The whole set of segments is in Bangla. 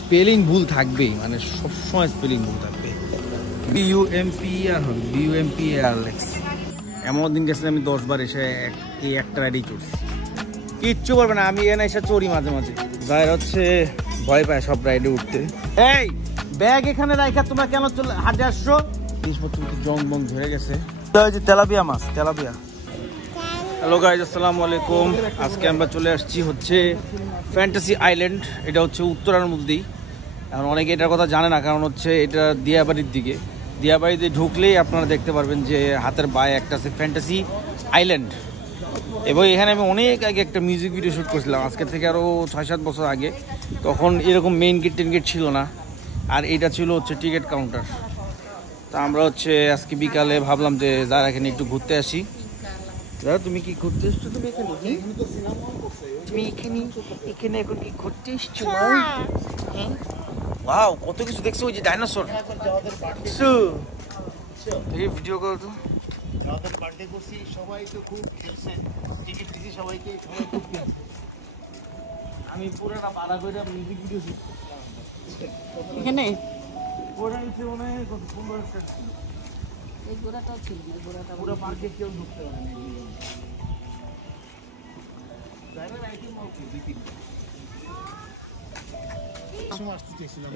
স্পেলিং ভুল থাকবেই, মানে সবসময় স্পেলিং ভুল থাকবে। BUMPER হবে, BUMPER। এমন দিন গেছে আমি 10 বার এসে এই একটা রাইডেই চড়ছি, কিচ্ছু বলবে না। আমি এনে এসে চড়ি মাঝে মাঝে। যাই হচ্ছে ভয় পায় সব রাইডে উঠতে। এই ব্যাগ এখানে রাখা তোমরা কেন হাঁটে আসছো? জিনিসপত্র জং বং ধরে গেছে। তেলাপিয়া মাছ, তেলাপিয়া। হ্যালো গাইজ, আসসালামু আলাইকুম। আজকে আমরা চলে আসছি হচ্ছে ফ্যান্টাসি আইল্যান্ড। এটা হচ্ছে উত্তরার মধ্যেই। এখন অনেকে এটার কথা জানে না, কারণ হচ্ছে এটা দিয়াবাড়ির দিকে। দিয়াবাড়িতে ঢুকলেই আপনারা দেখতে পারবেন যে হাতের বায়ে একটা আছে ফ্যান্টাসি আইল্যান্ড। এবং এখানে আমি অনেক আগে একটা মিউজিক ভিডিও শ্যুট করছিলাম, আজকে থেকে আরও 6-7 বছর আগে। তখন এরকম মেইন গেট টেন গেট ছিল না, আর এটা ছিল হচ্ছে টিকিট কাউন্টার। তা আমরা হচ্ছে আজকে বিকালে ভাবলাম যে যারা এখানে একটু ঘুরতে আসি। দাদা তুমি কি ঘুরতে এসছো? তুমি এখানে এখন কি ঘুরতে এসছো? ওয়াও, কত কিছু দেখছো। ওই যে ডাইনোসর ভিডিও করো তো। আমি পুরোটা বাধা করে মিউজিক ভিডিও শুট করছিলাম এখানে। পুরো নিচে মনে হয় 15 স্টার ছিল। এই গোড়াটাও ছিল না, গোড়াটা পুরো পার্কে কেউ ঢুকতে পারে না।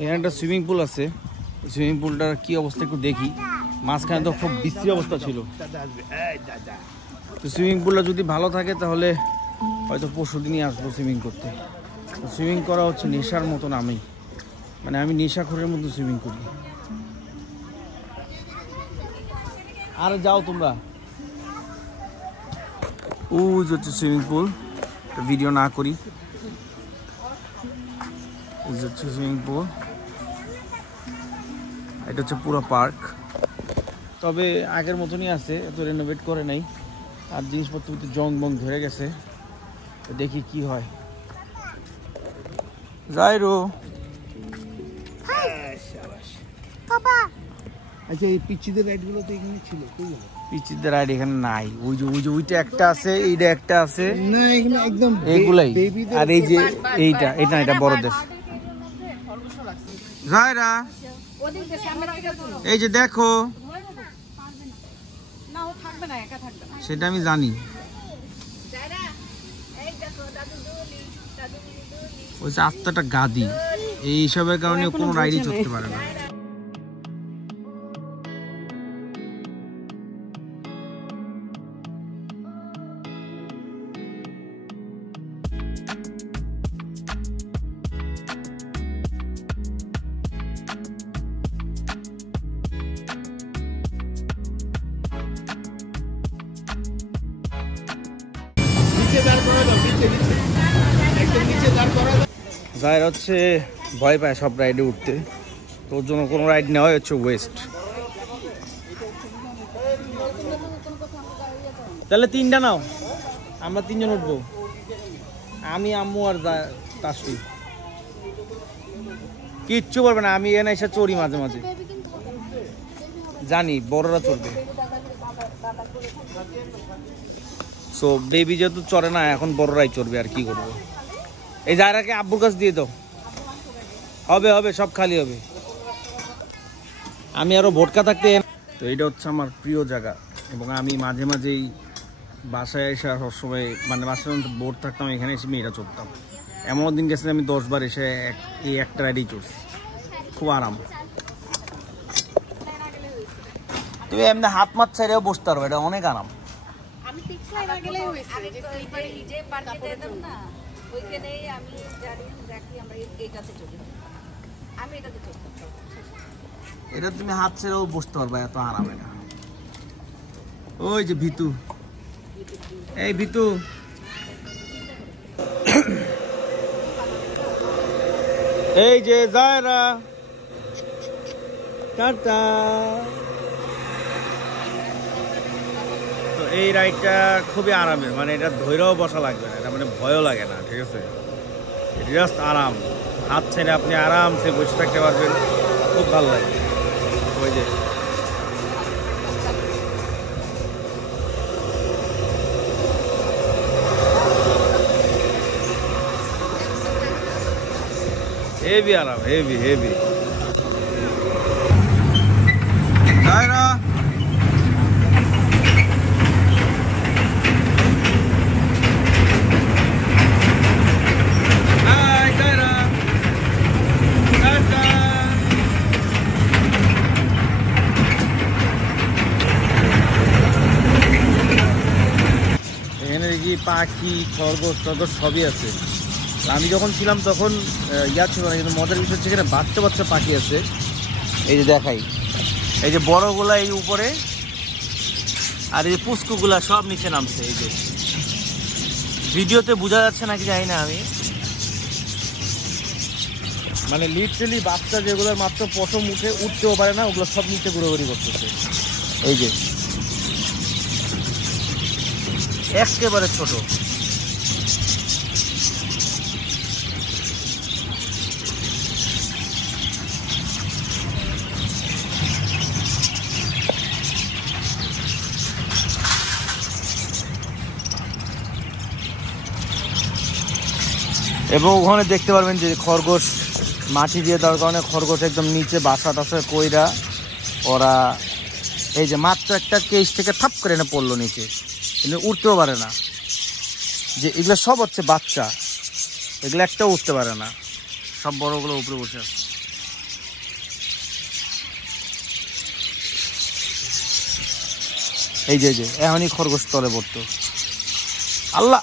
এখানে একটা সুইমিং পুল আছে। সুইমিং পুলটার কি অবস্থা একটু দেখি। মাঝখানে তো খুব বিশ্রী অবস্থা ছিল। তো সুইমিং পুলটা যদি ভালো থাকে তাহলে হয়তো পরশুদিনই আসবো সুইমিং করতে। সুইমিং করা হচ্ছে নেশার মতন। আমি নেশাখোরের মতো সুইমিং করি। আর যাও তোমরা। ওই হচ্ছে সুইমিং পুল, ভিডিও না করি। হচ্ছে সুইমিং পুল, এটা হচ্ছে পুরো পার্ক। তবে আগের মতনই আছে, এত রেনোভেট করে নাই। আর জিনিসপত্র জং বং ধরে গেছে। দেখি কি হয়। যাইরো আচ্ছা, এই পিচ্চিদের রাইডগুলো তো এখানে ছিল। পিচ্চিদের রাইড এখানে নাই। ওইটা একটা আছে, এইটা একটা আছে না, এখানে একদম এগুলাই। আর এই যে এটা বড়দের। যাইরা এই যে দেখো, সেটা আমি জানি। ওই যে আস্তাটা গাদি, এইসবের কারণে কোনো রাইডই চলতে পারে না। যাই হচ্ছে ভয় পায় সব রাইডে উঠতে, তোর জন্য কোনো রাইড নেওয়া হচ্ছে ওয়েস্ট। তাহলে 3টা নাও, আমরা 3 জন উঠবো। আমি, আম্মু আর তাসফি। কিচ্ছু বলবে না, আমি এনে এসে চড়ি মাঝে মাঝে। জানি বড়রা চড়বে। সো বেবি যেহেতু চড়ে না, এখন বড়রাই চড়বে। আর কি করবো। এই জায়গাকে আব্বুর কাছে দিয়ে দাও। হবে সব খালি হবে। আমি আরো ভোটকা থাকতে। তো এটা হচ্ছে আমার প্রিয় জায়গা, এবং আমি মাঝে মাঝেই বাসায় এসে সবসময়, বাসায় বোর্ড থাকতাম, এখানে এসে মেয়েরা চড়তাম। এমন দিন গেছে আমি 10 বার এসে এই একটা রাইডেই চড়ছি। খুব আরাম। তুমি এমনি হাত মাত ছেড়েও বসতে পারো, এটা অনেক আরাম। এটা তুমি হাত ছেড়েও বসতে পারবে, এত আরাম এটা। ওই যে ভিতু, এই ভিতু, এই যে যায়রা, টাটা। তো এই রাইডটা খুবই আরামের, এটা ধৈর্যও বসা লাগবে না, এটা ভয়ও লাগে না। ঠিক আছে, জাস্ট আরাম। হাত ছেড়ে আপনি আরামসে বসে থাকতে পারবেন, খুব ভালো লাগে। ওই যে হেভি আরাম, heavy heavy. Kiara hi, Kiara tata. এখানে দেখি পাখি, খরগোশ টরগোশ সবই আছে। আমি যখন ছিলাম তখন ইয়া ছিল না, কিন্তু মজার বিষয় হচ্ছে এখানে বাচ্চা বাচ্চা পাখি আছে। এই যে দেখাই, এই যে বড়গুলা এই উপরে, আর এই যে পুষ্কুগুলা সব নিচে নামছে। এই যে ভিডিওতে বোঝা যাচ্ছে নাকি জানি না আমি, মানে লিটারালি বাচ্চা যেগুলোর মাত্র প্রথম উঠতেও পারে না, ওগুলো সব নিচে ঘুরোঘুরি করতেছে। এই যে একেবারে ছোট। এবং ওখানে দেখতে পারবেন যে খরগোশ মাটি দিয়ে দেওয়ার কারণে খরগোশ একদম নিচে বাসা টাসা কইরা ওরা এই যে মাত্র একটা কেস থেকে থাপ করে এনে পড়লো নিচে, কিন্তু উঠতেও পারে না। যে এগুলো সব হচ্ছে বাচ্চা, এগুলো একটাও উঠতে পারে না, সব বড়গুলো উপরে বসে আছে। এই যে এখনই খরগোশ তলে পড়তো। আল্লাহ,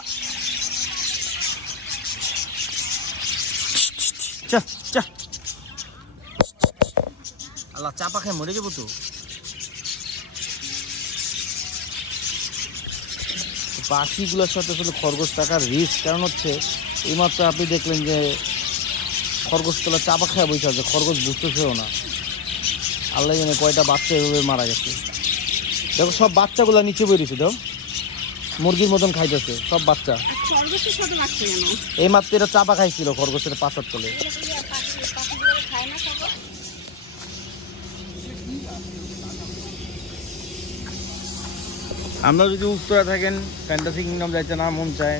আল্লাহ, চাপা খেয়ে মরে যাবো তো। পাখিগুলোর সাথে আসলে খরগোশ থাকার রিস্ক, কারণ হচ্ছে এইমাত্র আপনি দেখলেন যে খরগোশ তোলা চাপা খেয়ে বসে আছে, খরগোশ বুঝতেছেও না। আল্লাহ জানে কয়টা বাচ্চা এভাবে মারা গেছে। দেখো সব বাচ্চাগুলো নিচে বেরিয়েছে, দেখো মুরগির মতন খাইতেছে সব বাচ্চা। এই মাত্র এটা চাপা খাইছিল খরগোশের পাশার তলে। আমরা যদি উত্তরা থাকেন, ফ্যান্টাসি কিংডম যাইতে না মন চায়,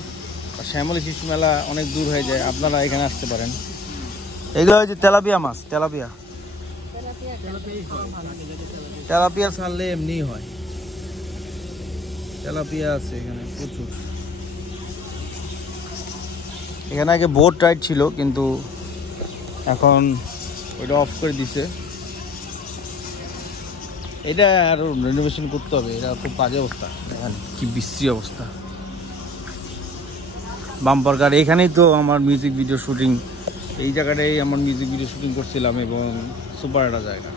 শ্যামলী শিশু মেলা অনেক দূর হয়ে যায়, আপনারা এখানে আসতে পারেন। এগুলো হচ্ছে তেলাপিয়া মাছ, তেলাপিয়া ছাড়লে এমনি হয়। তেলাপিয়া আছে এখানে প্রচুর। এখানে আগে বোট রাইড ছিল, কিন্তু এখন ওইটা অফ করে দিছে। এটা আরো রেনোভেশন করতে হবে, এটা খুব বাজে অবস্থা, কি বিশ্রী অবস্থা। বাম্পার কার, এখানেই তো আমার মিউজিক ভিডিও শুটিং, এই জায়গাটাই আমার মিউজিক ভিডিও শুটিং করছিলাম, এবং সুপার একটা জায়গা।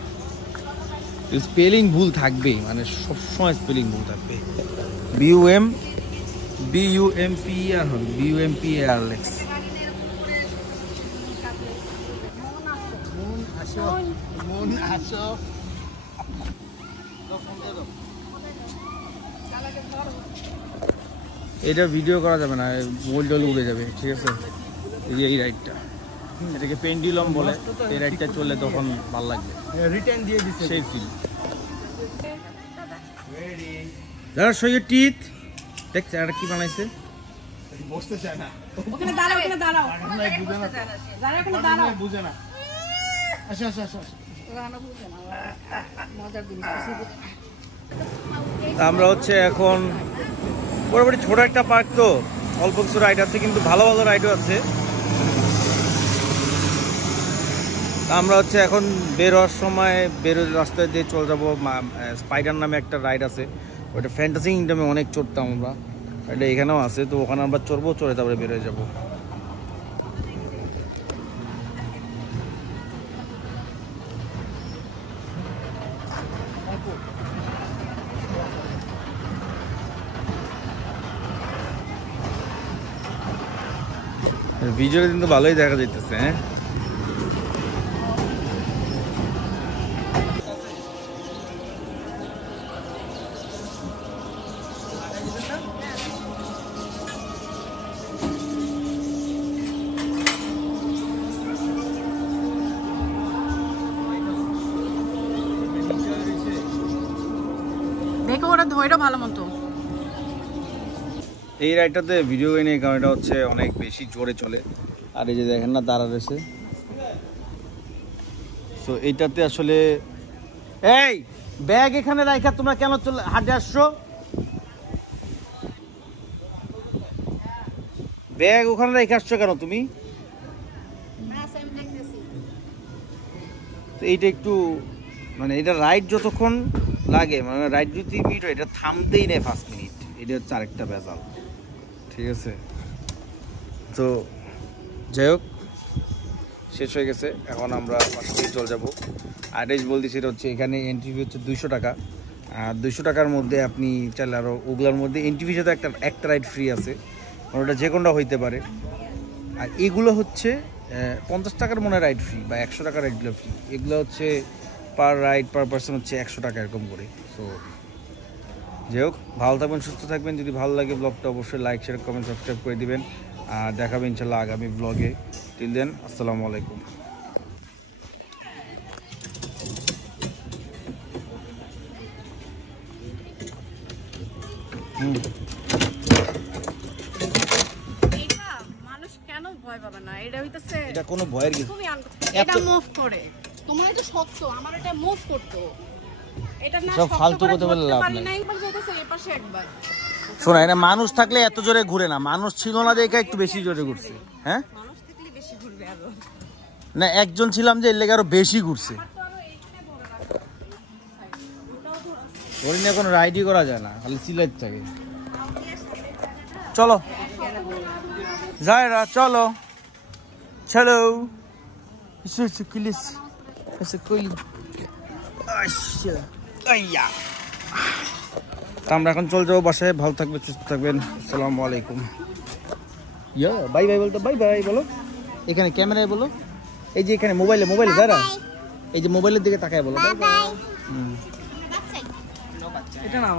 স্পেলিং ভুল থাকবেই, মানে সবসময় স্পেলিং ভুল থাকবে। BUMPER হবে, BUMPERLX। এটা ভিডিও করা যাবে না, মোবাইল টোল উড়ে যাবে, ঠিক আছে। এই যে এই রাইডটা, এটাকে পেন্ডুলাম বলে, এই রাইডটা চললে তখন ভালো লাগবে, রিটার্ন দিয়ে দিচ্ছে সেই ফিল। দাঁড়া, শো ইউর টিথ। দেখছে আর কি বানাইছে, বসতে চায় না, ওখানে দাঁড়াও, ওখানে দাঁড়াও, বুঝে না, দাঁড়াও, ওখানে দাঁড়াও, বুঝে না। আচ্ছা আচ্ছা আচ্ছা, আমরা হচ্ছে এখন মোটামুটি ছোট একটা পার্ক, তো অল্প কিছু রাইড আছে, কিন্তু ভালো ভালো রাইডও আছে। আমরা হচ্ছে এখন বের হওয়ার সময় রাস্তায় দিয়ে চলে যাবো। স্পাইডার নামে একটা রাইড আছে, ওটা ফ্যান্টাসি কিংডমে অনেক চড়তাম আমরা, এটা এখানেও আছে, তো ওখানে আমরা চড়বো, চড়ে তারপরে বের হয়ে যাবো। ভিডিওটা কিন্তু ভালোই দেখা যাইতেছে। হ্যাঁ, দেখো ওরা ধৈর্য ভালো মতো। এই রাইডটাতে ভিডিও নেই, কারণ এটা হচ্ছে অনেক বেশি জোরে চলে। আর এই যে দেখেন না, দাঁড়া রয়েছে, তো এইটাতে আসলে এই ব্যাগ এখানে রাখা তোমরা কেন হাঁটে আসছো? ব্যাগ ওখানে রেখে আসছো কেন তুমি? তো এইটা একটু মানে এটা রাইড যতক্ষণ লাগে মানে রাইড যদি মিনিট হয় এটা থামতেই নেই 5 মিনিট। এটা হচ্ছে আরেকটা বেজাল, ঠিক আছে? তো যাই হোক শেষ হয়ে গেছে, এখন আমরা বাসা থেকে চলে যাবো। আর এটা বলতেছি এটা হচ্ছে এখানে এন্ট্রি ফি হচ্ছে 200 টাকা। আর 200 টাকার মধ্যে আপনি চাইলে আরও ওগুলোর মধ্যে এন্ট্রি ফি সাথে একটা রাইড ফ্রি আছে, ওটা যে কোনটা হইতে পারে। আর এগুলো হচ্ছে 50 টাকার মনে রাইড ফ্রি বা 100 টাকার রাইডগুলো ফ্রি। এগুলো হচ্ছে পার রাইড পার পার্সন হচ্ছে 100 টাকা এরকম করে। সো যাই হোক ভালো থাকবেন, সুস্থ থাকবেন। যদি ভালো লাগে ব্লগটা অবশ্যই লাইক শেয়ার কমেন্ট সাবস্ক্রাইব করে দিবেন। আর দেখাবেন ইনশাল্লাহ আগামী ব্লগে। টিল দেন আসসালামু আলাইকুম। মানুষ কেন ভয় পাবে না? এটা হইতেছে এটা কোনো ভয়ের কিছু খুবই এটা মুভ করে তোমার এটা শক্ত, আমার এটা মুভ করতো। এটা না সব ফালতু কথা বলে লাভ নাই। একবার যেতেছে এই পাশে একবার। শোনা, এটা মানুষ থাকলে এত জোরে ঘুরে না, মানুষ ছিল না দেখে একটু বেশি জোরে ঘুরছে। হ্যাঁ মানুষ থাকলে বেশি ঘুরবে আরো না, একজন ছিলাম যে এর লেগে আরো বেশি ঘুরছে। ওর নিয়ে কোনো রাইডই করা যায় না, খালি সিলাইট থাকে। চলো জায়রা চলো চলো কিলিস আমরা এখন চলে যাবো বাসায়। ভালো থাকবেন, সুস্থ থাকবেন। আসসালামু আলাইকুম। বাই বাই বলতো, বাই বাই বলো। এখানে ক্যামেরায় বলো, এই যে এখানে মোবাইলে যারা এই যে মোবাইলের দিকে তাকায় বলো বাই বাই। এটা না